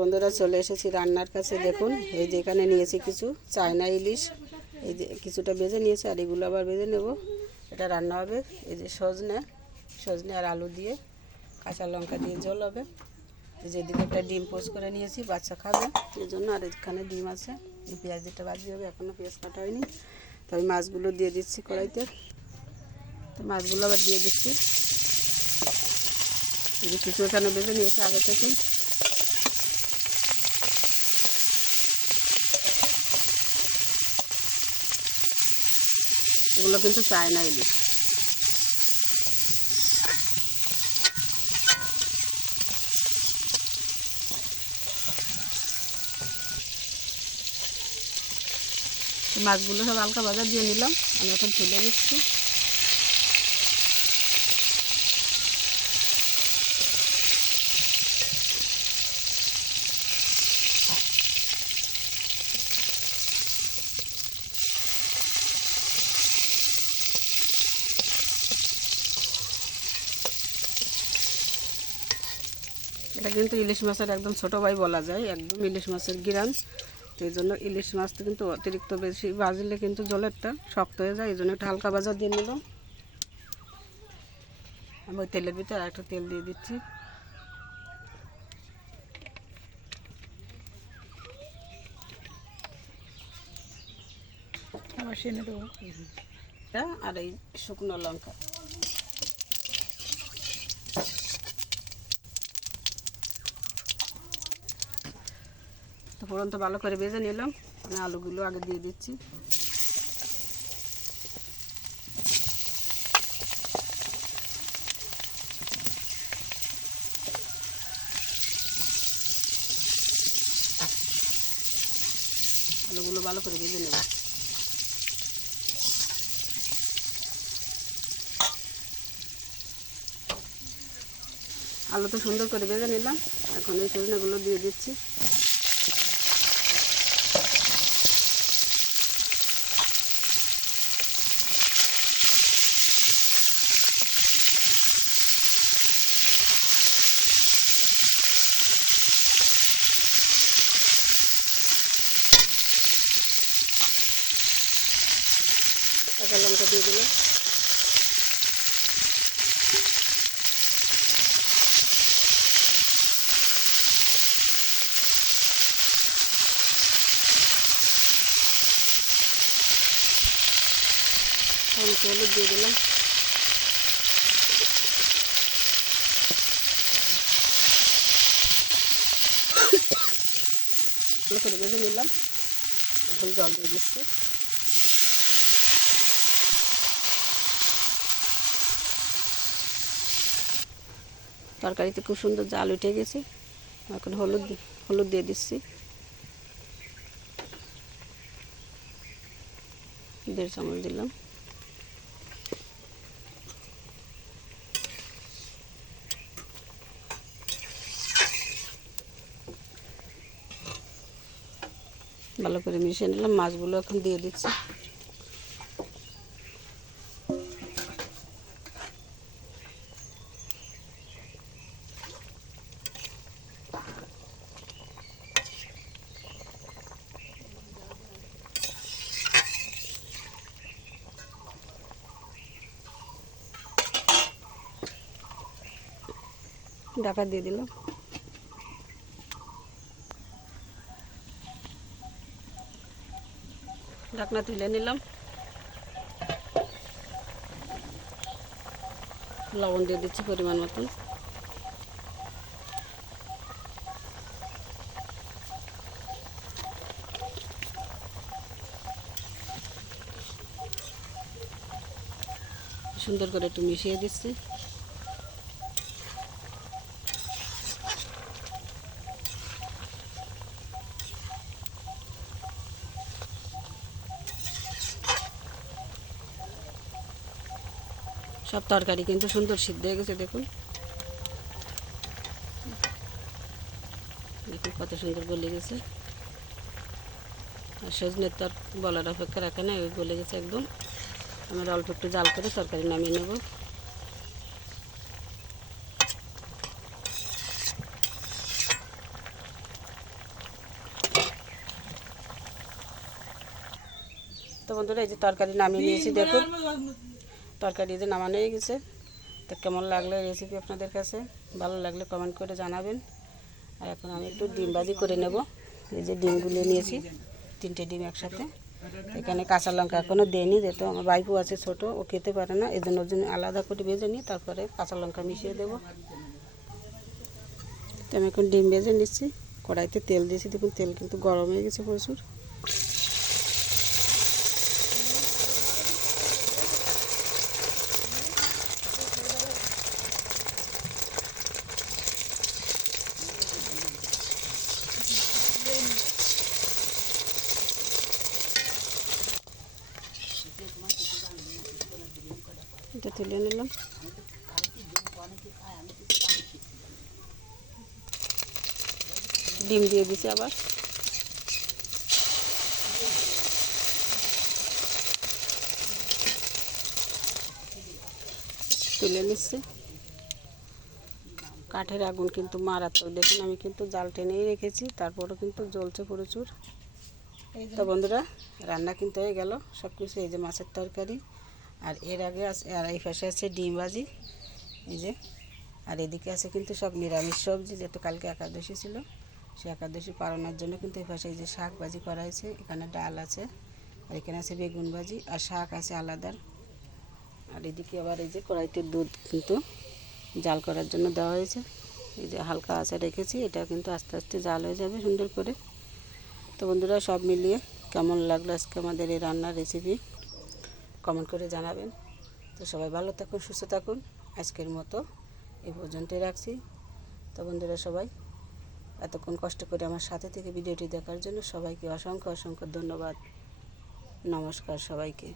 বন্ধুরা চলে এসেছি রান্নার কাছে। দেখুন এই যে এখানে নিয়েছি কিছু চায়না ইলিশ, এই যে কিছুটা ভেজে নিয়েছি আর এগুলো আবার ভেজে নেব। এটা রান্না হবে এই যে সজনে আর আলু দিয়ে, কাঁচা লঙ্কা দিয়ে ঝোল হবে। এই যে এদিকে একটা ডিম পোস্ট করে নিয়েছি, বাচ্চা খাবে এই জন্য। আর এখানে ডিম আছে, পেঁয়াজ দিতে ভাজি হবে, এখনও পেঁয়াজ কাটা হয়নি। তো আমি মাছগুলো দিয়ে দিচ্ছি কড়াইতে। তো মাছগুলো আবার দিয়ে দিচ্ছি, এই যে কিছু এখানে ভেজে নিয়েছি আগে থেকেই। এগুলো কিন্তু চায়না ইলিশ। মাছগুলো সব হালকা ভাজা দিয়ে নিলাম, আমি এখন তুলে নিচ্ছি। এটা কিন্তু ইলিশ মাছের একদম ছোটো ভাই বলা যায়, একদম ইলিশ মাছের গিরান। তো এই জন্য ইলিশ মাছটা কিন্তু অতিরিক্ত বেশি ভাজলে কিন্তু জলেরটা শক্ত হয়ে যায়, এই জন্য একটু হালকা ভাজা দিয়ে নিলাম। আমি ওই তেলের ভিতরে আর একটু তেল দিয়ে দিচ্ছি। আর এই শুকনো লঙ্কা তো ফোড়ন তো ভালো করে ভেজে নিলাম। আমি আলুগুলো আগে দিয়ে দিচ্ছি। আলুগুলো ভালো করে ভেজে নেব। আলু তো সুন্দর করে ভেজে নিলাম, এখন এই সজনেগুলো দিয়ে দিচ্ছি। কাঁচা লঙ্কা দিয়ে দিলাম। হলুদ দিয়ে দিলাম। ভালো করে ভেজে নিলাম, এখন জল দিয়ে দিচ্ছি। তরকারিতে খুব সুন্দর জাল উঠে গেছে। এখন হলুদ দিয়ে দিচ্ছি, 1.5 চামচ দিলাম। ভালো করে মিশিয়ে নিলাম, মাছগুলো এখন দিয়ে দিচ্ছি। ঢাকা দিয়ে দিলাম। ঢাকনা তুলে নিলাম, লবণ দিয়ে দিচ্ছি পরিমাণ মতন। সুন্দর করে একটু মিশিয়ে দিচ্ছি। সব তরকারি কিন্তু সুন্দর সিদ্ধ হয়ে গেছে, দেখুন দেখুন কত সুন্দর গলে গেছে। আর সজনের তো আর বলার অপেক্ষা রাখে না, ওই গলে গেছে একদম। আমরা অল্প একটু জাল করে তরকারি নামিয়ে নেব। তো বন্ধুরা এই যে তরকারি নামিয়ে নিয়েছি, দেখুন তরকারি যে নামানো হয়ে গেছে। তো কেমন লাগলো রেসিপি আপনাদের কাছে? ভালো লাগলে কমেন্ট করে জানাবেন। আর এখন আমি একটু ডিম ভাজি করে নেব। এই যে ডিমগুলো নিয়েছি, 3টে ডিম একসাথে। এখানে কাঁচা লঙ্কা এখনও দেয়নি, যেহেতু আমার বাইপু আছে ছোটো, ও খেতে পারে না, এই জন্য ওর জন্য আলাদা করে ভেজে নিই, তারপরে কাঁচা লঙ্কা মিশিয়ে দেবো। তো আমি এখন ডিম ভেজে নিচ্ছি, কড়াইতে তেল দিয়েছি, দেখুন তেল কিন্তু গরম হয়ে গেছে প্রচুর। এটা তুলে নিলাম। ডিম দিয়ে দিছি আবার, তুলে নিচ্ছি। কাঠের আগুন কিন্তু মারাত্মক, দেখুন আমি কিন্তু জাল টেনেই রেখেছি, তারপরও কিন্তু জ্বলছে প্রচুর। তো বন্ধুরা রান্না কিন্তু হয়ে গেল সব কিছু। এই যে মাছের তরকারি, আর এর আগে আছে, আর এই পাশে আছে ডিম ভাজি, এই যে। আর এদিকে আছে কিন্তু সব নিরামিষ সবজি, যেহেতু কালকে একাদশী ছিল, সে একাদশী পালনের জন্য কিন্তু এই পাশে এই যে শাক ভাজি করা হয়েছে, এখানে ডাল আছে, আর এখানে আছে বেগুন ভাজি, আর শাক আছে আলাদা। আর এদিকে আবার এই যে কড়াইতে দুধ কিন্তু জাল করার জন্য দেওয়া হয়েছে, এই যে হালকা আঁচে রেখেছি, এটা কিন্তু আস্তে আস্তে জাল হয়ে যাবে সুন্দর করে। তো বন্ধুরা সব মিলিয়ে কেমন লাগলো আজকে আমাদের এই রান্নার রেসিপি কমেন্ট করে জানাবেন। তো সবাই ভালো থাকুন, সুস্থ থাকুন। আজকের মতো এই পর্যন্তই রাখছি। তো বন্ধুরা সবাই এতক্ষণ কষ্ট করে আমার সাথে থেকে ভিডিওটি দেখার জন্য সবাইকে অসংখ্য অসংখ্য ধন্যবাদ। নমস্কার সবাইকে।